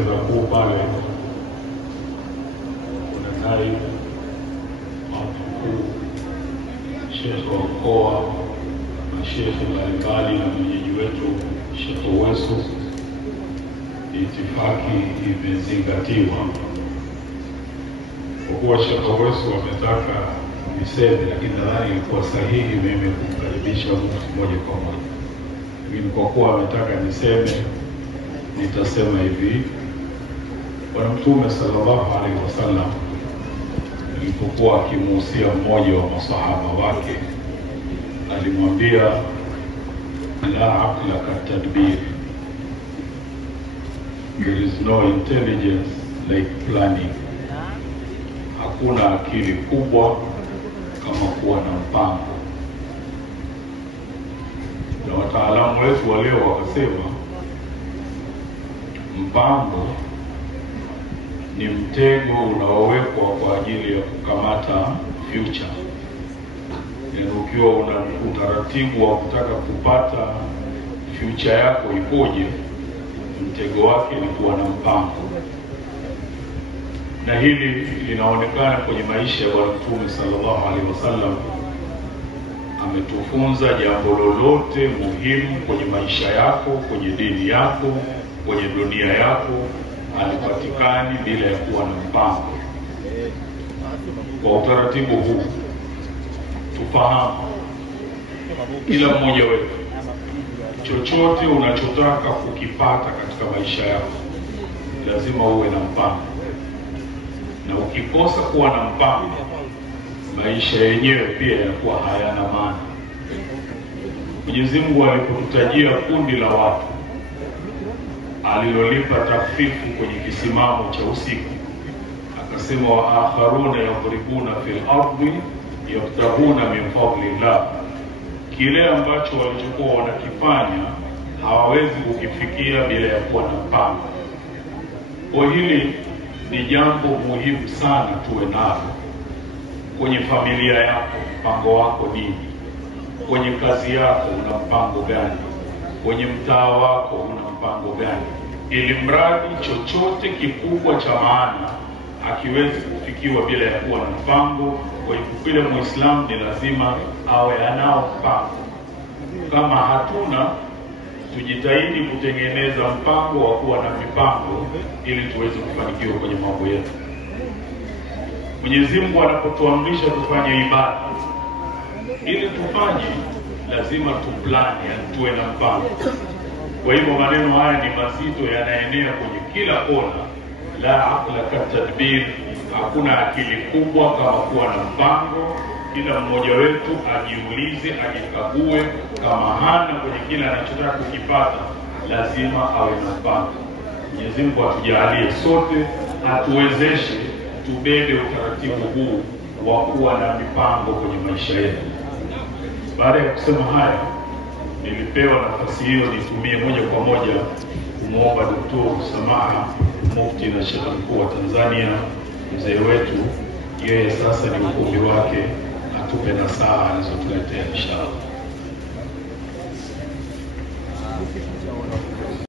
meza kuu pale kuna naibu mkuu, shekhe wa mkoa, mashekhe mbalimbali na mwenyeji wetu Sheikh Uwesu. Itifaki imezingatiwa. Kwa kuwa Sheikh Uwesu ametaka niseme, lakini nadhani ilikuwa sahihi mimi kumkaribisha mtu moja kwa moja. Lakini kwa kuwa ametaka niseme, nitasema hivi. Bwana Mtume sallallahu alaihi wasallam alipokuwa akimuhusia mmoja wa masahaba wake, alimwambia la aqla katadbir, there is no intelligence like planning. Hakuna akili kubwa kama kuwa na mpango. Na wataalamu wetu wa leo wakasema mpango ni mtego unaowekwa kwa ajili ya kukamata future. Yani ukiwa una utaratibu wa kutaka kupata future yako ikoje, mtego wake ni kuwa na mpango. Na hili linaonekana kwenye maisha ya Bwana Mtume sallallahu alaihi wasallam. Ametufunza jambo lolote muhimu kwenye maisha yako, kwenye dini yako, kwenye dunia yako, halipatikani bila ya kuwa na mpango. Kwa utaratibu huu tufahamu, kila mmoja wetu, chochote unachotaka kukipata katika maisha yako lazima uwe na mpango. Na ukikosa kuwa na mpango, maisha yenyewe pia yanakuwa hayana maana. Mwenyezi Mungu alipotutajia kundi la watu alilolipa tafifu kwenye kisimamo cha usiku, akasema wa akharuna yadribuna fil ardi yabtahuna min fadlillah. Kile ambacho walichokuwa wanakifanya hawawezi kukifikia bila ya kuwa na mpango. Kwa hili ni jambo muhimu sana tuwe nalo. Kwenye familia yako mpango wako nini? Kwenye kazi yako una mpango gani? Kwenye mtaa wako una mpango gani? Ili mradi chochote kikubwa cha maana hakiwezi kufikiwa bila ya kuwa na mpango. Kwa hivyo kila Muislamu ni lazima awe anao mpango. Kama hatuna, tujitahidi kutengeneza mpango wa kuwa na mipango ili tuweze kufanikiwa kwenye mambo yetu. Mwenyezi Mungu anapotuamrisha tufanye ibada, ili tufanye lazima tuplani, tuwe na mpango. Kwa hivyo maneno haya ni mazito, yanaenea kwenye kila kona. La aqla katadbir, hakuna akili kubwa kama kuwa na mpango. Kila mmoja wetu ajiulize, ajikague, kama hana kwenye kila anachotaka kukipata, lazima awe na mpango. Mwenyezi Mungu atujalie sote, atuwezeshe tubebe utaratibu huu wa kuwa na mipango kwenye maisha yetu. Baada ya kusema haya, nilipewa nafasi hiyo nitumie moja kwa moja kumwomba Dr. Samaha, Mufti na Sheikh Mkuu wa Tanzania, mzee wetu, yeye sasa ni ukumbi wake, atupe nasaha alizotuletea inshallah.